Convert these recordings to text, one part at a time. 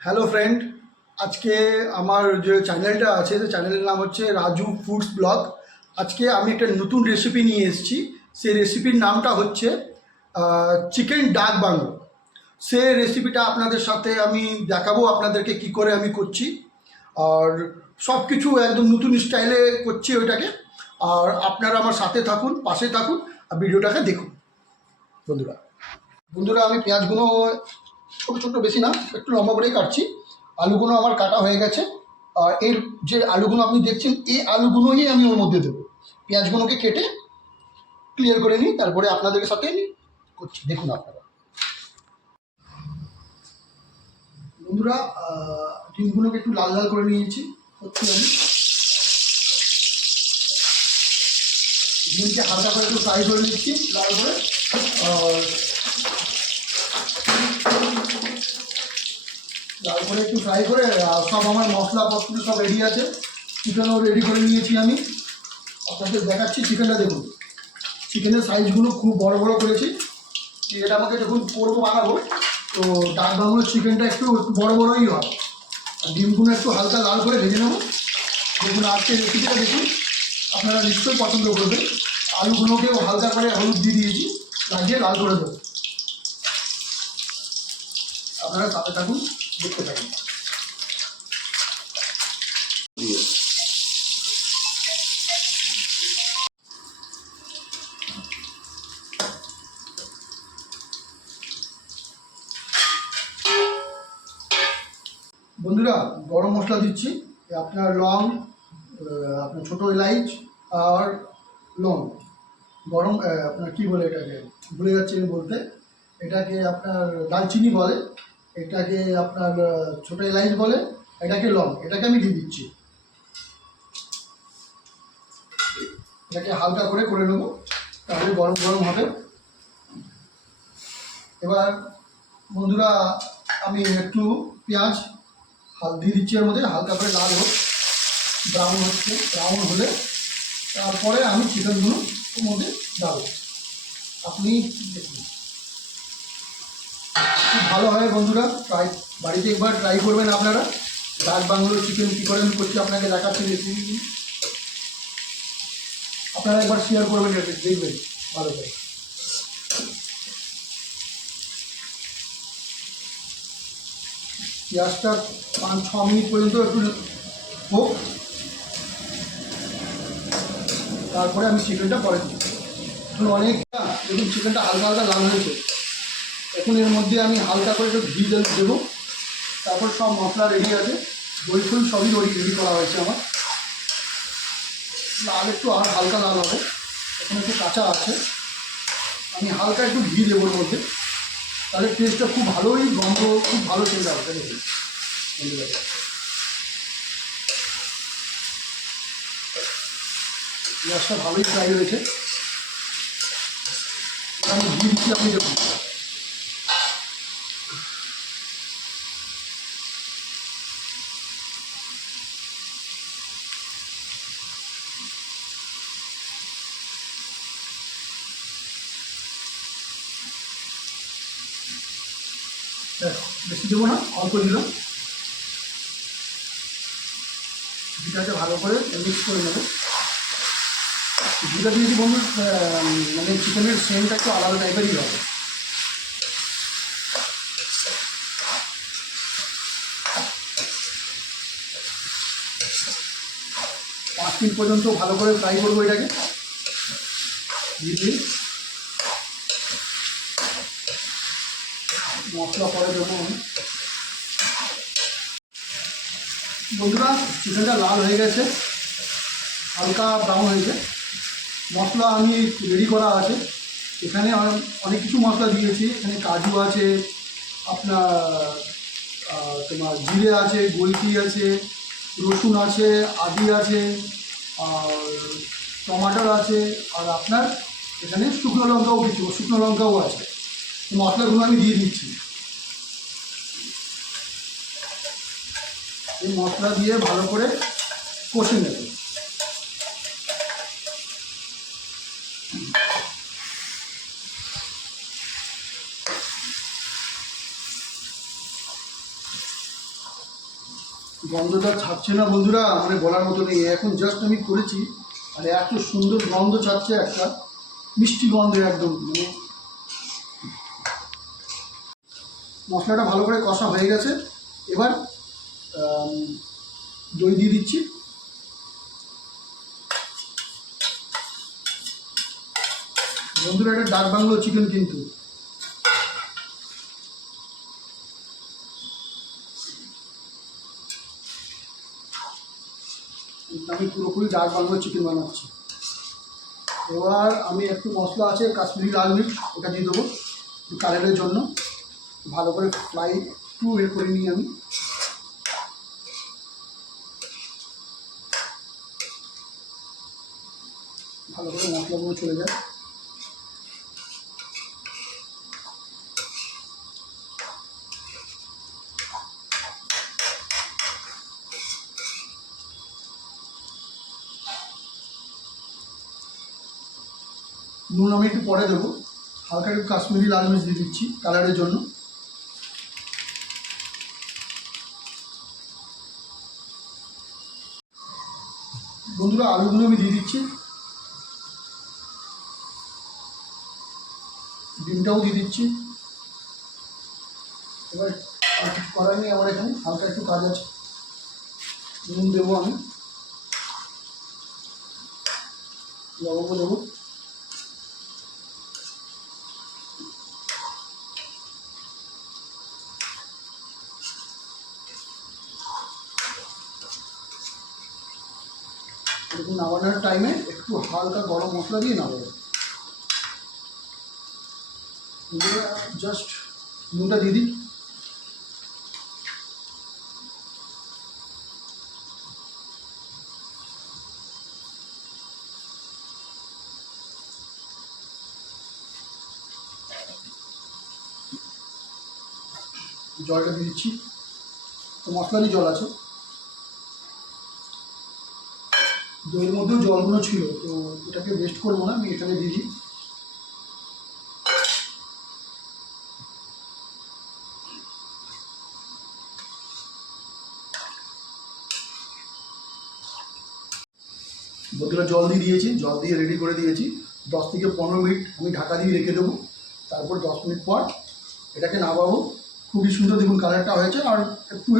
Hello friend, আজকে আমার যে চ্যানেলটা আছে সেই চ্যানেলের নাম হচ্ছে রাজু ফুডস ব্লগ। আজকে আমি একটা নতুন রেসিপি নিয়ে এসেছি। সেই রেসিপির নামটা হচ্ছে চিকেন ডাক বাংলো। সেই রেসিপিটা আপনাদের সাথে আমি দেখাবো আপনাদেরকে কি করে আমি করছি। আর সব কিছু একদম নতুন স্টাইলে করছি ওইটাকে। আর আপনারা আমার সাথে থাকুন, পাশে থাকুন, আর ভিডিওটাকে দেখুন। বন্ধুরা বন্ধুরা আমি পেঁয়াজগুলো ছোটো ছোটো, বেশি না, একটু লম্বা করেই কাটছি। আলুগুলো আমার কাটা হয়ে গেছে। আর এর যে আলুগুলো আপনি দেখছেন, এই আলুগুলোই আমি ওর মধ্যে দেবো। পেঁয়াজগুলোকে কেটে ক্লিয়ার করে নিই, তারপরে আপনাদের সাথে করছি, দেখুন আপনারা। বন্ধুরা, ডিমগুলোকে একটু লাল লাল করে নিয়েছি। হচ্ছে আমি ডিমকে হালকা করে একটু ফ্রাই করে নিচ্ছি লাল করে। আর লাল করে একটু ফ্রাই করে সব আমার মশলাপত্র সব রেডি আছে। চিকেনও রেডি করে নিয়েছি আমি। আপনাদের দেখাচ্ছি চিকেনটা, দেখুন। চিকেনের সাইজগুলো খুব বড় বড় করেছি। এটা আমাকে যখন করবো বানাবো, তো ডাক বাংলোর চিকেনটা একটু বড় বড়ই হয়। আর ডিমগুলো একটু হালকা লাল করে ভেজে নেবো। দেখুন আজকের রেসিপিটা দেখুন, আপনারা নিশ্চয়ই পছন্দ করবেন। আলুগুলোকেও হালকা করে হলুদ দিয়ে দিয়েছি, লাগিয়ে লাল করে দেবো। আপনারা সাথে থাকুন, দেখতে থাকুন। বন্ধুরা, গরম মশলা দিচ্ছি। আপনার লং, আপনার ছোটো এলাইচ আর লং, গরম আপনার কী বলে এটাকে, ভুলে যাচ্ছি আমি বলতে। এটাকে আপনার দালচিনি বলে, এটাকে আপনার ছোটো এলাইচ বলে, এটাকে লং, এটাকে আমি দিয়ে দিচ্ছি। এটাকে হালকা করে করে নেবো, তাহলে গরম গরম হবে। এবার বন্ধুরা, আমি একটু পেঁয়াজ দিয়ে দিচ্ছি এর মধ্যে, হালকা করে লাল হোক, ব্রাউন হচ্ছে, ব্রাউন হলে তারপরে আমি চিকেনগুলো ওর মধ্যে ডালব। আপনি দেখুন, খুব ভালো হয় বন্ধুরা। বাড়িতে একবার ট্রাই করবেন আপনারা। ডাক বাংলোর চিকেন কী করে আমি করছি আপনাকে দেখাচ্ছি রেসিপি। আপনারা একবার শেয়ার করবেন, এটা দেখবেন ভালো করে। পেঁয়াজটা 5-6 মিনিট পর্যন্ত একটু হোক, তারপরে আমি চিকেনটা পরে দিই। এখন অনেকটা দেখুন চিকেনটা হালকা হালকা লাল হয়েছে। এখন এর মধ্যে আমি হালকা করে একটু ঘি দেবো। তারপর সব মশলা রেডি আছে, দই ফুল সবই রেডি করা হয়েছে আমার। লাল একটু আর হালকা লাল হবে, এখন একটু কাঁচা আছে। আমি হালকা একটু ঘি দেবো ওর মধ্যে, তাহলে টেস্টটা খুব ভালোই, গন্ধ খুব ভালো চলে আসবে। দেখুন পেঁয়াজটা ভালোই ফ্রাই হয়েছে। আমি ঘি দিচ্ছি, আপনি দেখুন। বেশি দেবো না, অল্প দিলাম। ঘিটাকে ভালো করে মিক্স করে নেবো। ঘিটা দিয়েছি বন্ধু, মানে চিকেনের সেন্টটা একটু আলাদা টাইপেরই হবে। 5 মিনিট পর্যন্ত ভালো করে ফ্রাই করবো এটাকে। দিয়ে মশলা পরে দেবো আমি। বন্ধুরা, চিকেনটা লাল হয়ে গেছে, হালকা ব্রাউন হয়েছে। মশলা আমি রেডি করা আছে। এখানে অনেক কিছু মশলা দিয়েছি। এখানে কাজু আছে, আপনার তোমার জিরে আছে, গোলকি আছে, রসুন আছে, আদি আছে, আর টমাটোর আছে, আর আপনার এখানে শুকনো লঙ্কাও শুকনো লঙ্কাও আছে। মশলাগুলো আমি দিয়ে দিচ্ছি। এই মশলা দিয়ে ভালো করে কষে নেব। গন্ধটা ছাড়ছে না বন্ধুরা, মানে বলার মতো নেই। এখন জাস্ট আমি করেছি আর এত সুন্দর গন্ধ ছাড়ছে, একটা মিষ্টি গন্ধ একদম। মানে মশলাটা ভালো করে কষা হয়ে গেছে। এবার দই দিয়ে দিচ্ছি। বন্ধুরা এটা ডাক বাংলো চিকেন কিন্তু। আমি পুরোপুরি ডাক বাংলো চিকেন বানাচ্ছি। এবার আমি একটু মশলা আছে কাশ্মীরি লাল মির্চ, ওটা দিয়ে দেবো কালারের জন্য। ভালো করে ফ্রাই একটু করে নিই আমি। ভালো করে মশলাগুলো চলে যায়। নুন আমি একটু পরে দেবো, হালকা একটু কাশ্মীরি লাল মির্চ দিয়ে দিচ্ছি কালারের জন্য। বন্ধুরা আলুগুলো আমি দিয়ে দিচ্ছি, ডিমটাও দিয়ে দিচ্ছি। এবার আর কিছু করার নেই, আমার এখানে হালকা একটু কাজ আছে। নুন দেবো আমি, লবঙ্গ দেবো। দেখুন নামানোর টাইমে একটু হালকা গরম মশলা দিয়ে নামাবো। জাস্ট নুনটা দিয়ে দিই। জলটা দিয়ে দিচ্ছি, তো মশলারই জল আছে। দইয়ের মধ্যেও জলগুলো ছিল, তো এটাকে ওয়েস্ট করবো না, আমি এখানে দিয়ে দিই। বন্ধুরা জল দিয়ে দিয়েছি, জল দিয়ে রেডি করে দিয়েছি। 10 থেকে 15 মিনিট আমি ঢাকা দিয়ে রেখে দেবো। তারপর 10 মিনিট পর এটাকে নামাবো। খুবই সুন্দর দেখুন কালারটা হয়েছে, আর একটু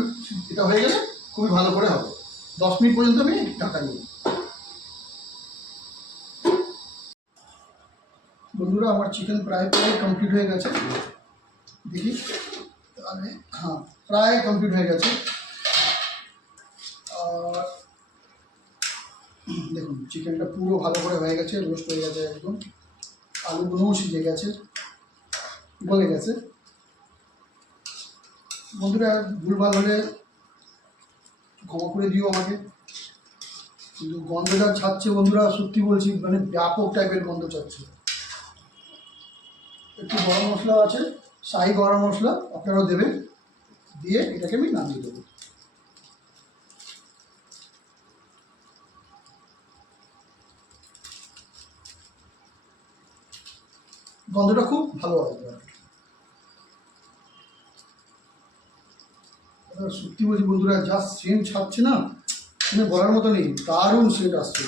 এটা হয়ে গেলে খুবই ভালো করে হবে। 10 মিনিট পর্যন্ত আমি ঢাকা দেবো। বন্ধুরা আমার চিকেন প্রায় কমপ্লিট হয়ে গেছে, দেখি তাহলে। হ্যাঁ, প্রায় কমপ্লিট হয়ে গেছে। আর দেখুন চিকেনটা পুরো ভালো করে হয়ে গেছে, রোস্ট হয়ে গেছে একদম। আলুগুলোও সিজে গেছে, গলে গেছে। বন্ধুরা ভুলভাল হলে ক্ষমা করে দিও আমাকে। কিন্তু গন্ধটা ছাড়ছে বন্ধুরা, সত্যি বলছি, মানে ব্যাপক টাইপের গন্ধ ছাড়ছে। একটু গরম মশলা আছে, শাহি গরম মশলা আপনারাও দেবেন, দিয়ে এটাকে আমি নামিয়ে দেবো। গন্ধটা খুব ভালো আসবে। সত্যি বলছি বন্ধুরা, যা সেন্ট ছাড়ছে না, মানে বলার মতো নেই, দারুণ সেন্ট আসছে।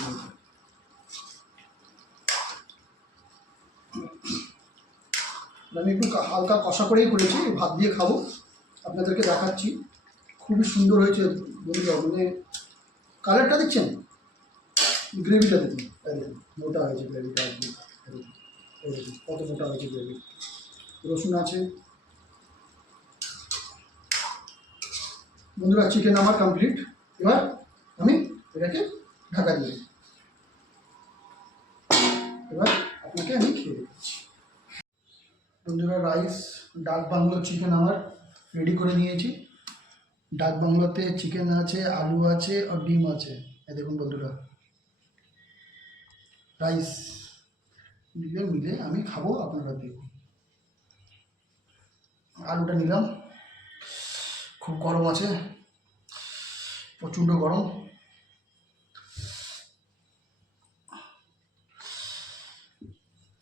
আমি একটু হালকা কষা করেই করেছি, ভাত দিয়ে খাবো, আপনাদেরকে দেখাচ্ছি। খুবই সুন্দর হয়েছে বন্ধুরা, মানে কালারটা দেখছেন, গ্রেভিটা দেখুন, মোটা হয়েছে গ্রেভিটা একদম। কত মোটা হয়েছে গ্রেভি। রসুন আছে। বন্ধুরা চিকেন আমার কমপ্লিট। এবার আমি এটাকে ঢাকা দিয়ে, এবার আপনাকে আমি খেয়ে দিচ্ছি। বন্ধুরা রাইস ডাক বাংলো চিকেন আমার রেডি করে নিয়েছি। ডাক বাংলোতে চিকেন আছে, আলু আছে আর ডিম আছে। এই দেখুন বন্ধুরা, রাইস মিলে মিলে আমি খাবো, আপনারা দেখুন। আলুটা নিলাম, খুব গরম আছে, প্রচণ্ড গরম।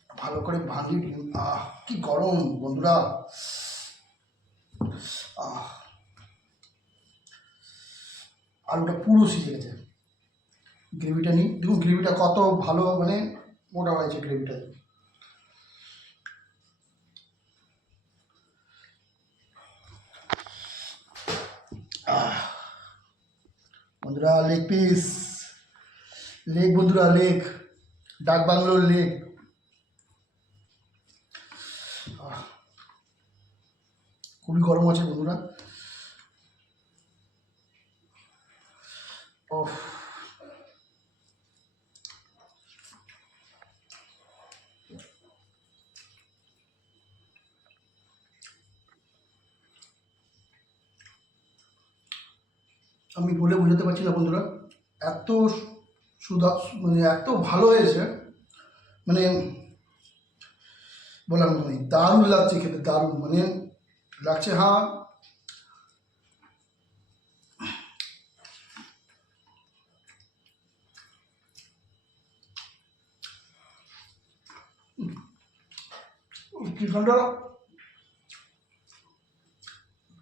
ভালো করে ভাঙি ডিম। কি গরম বন্ধুরা, আলুটা পুরো সিজে গেছে। গ্রেভিটা নিই, দেখুন গ্রেভিটা কত ভালো, মানে মোটা হয়েছে গ্রেভিটা। বন্ধুরা লেগ পিস, লেগ বন্ধুরা, লেগ, ডাক বাংলোর লেগ। খুবই গরম আছে বন্ধুরা। ও, আমি বলে বোঝাতে পারছি না বন্ধুরা, এত সুদা, মানে এত ভালো হয়েছে, মানে বলার মতো নেই। দারুণ লাগছে খেতে, দারুণ, মানে লাগছে। হ্যাঁ, চিকেনটা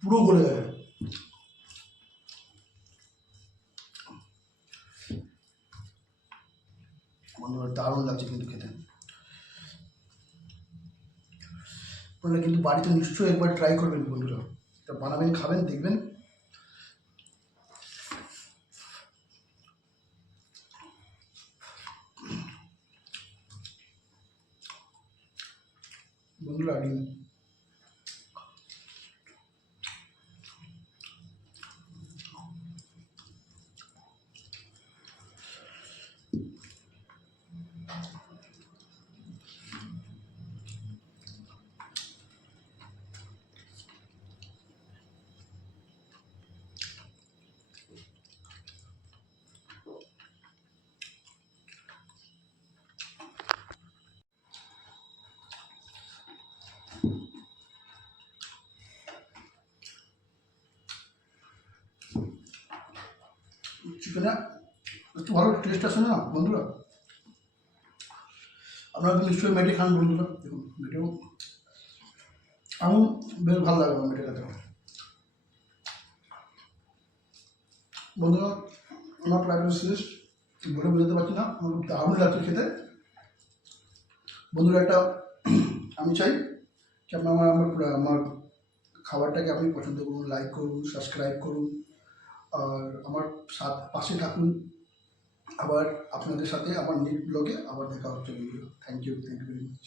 পুরো গলে গেছে বন্ধুরা, দারুণ লাগছে কিন্তু খেতে। আপনারা কিন্তু বাড়িতে নিশ্চয়ই একবার ট্রাই করবেন বন্ধুরা, এটা বানাবেন, খাবেন, দেখবেন। বন্ধুরা ডিম, চিকেনে একটু ভালো টেস্ট আসে না বন্ধুরা? আপনারা তো নিশ্চয়ই মেটে খান বন্ধুরা, দেখুন মেটেও আমার বেশ ভালো লাগে আমার মেটে খেতে বন্ধুরা। আমার প্রায় শেষ, বলে বোঝাতে পারছি না, আমার খুব দারুণ লাগছে খেতে বন্ধুরা। একটা আমি চাই যে আপনার আমার খাবারটাকে আপনি পছন্দ করুন, লাইক করুন, সাবস্ক্রাইব করুন, আর আমার পাশে থাকুন। আবার আপনাদের সাথে আমার নেক্সট ব্লগে আবার দেখা হচ্ছে। Thank you very much.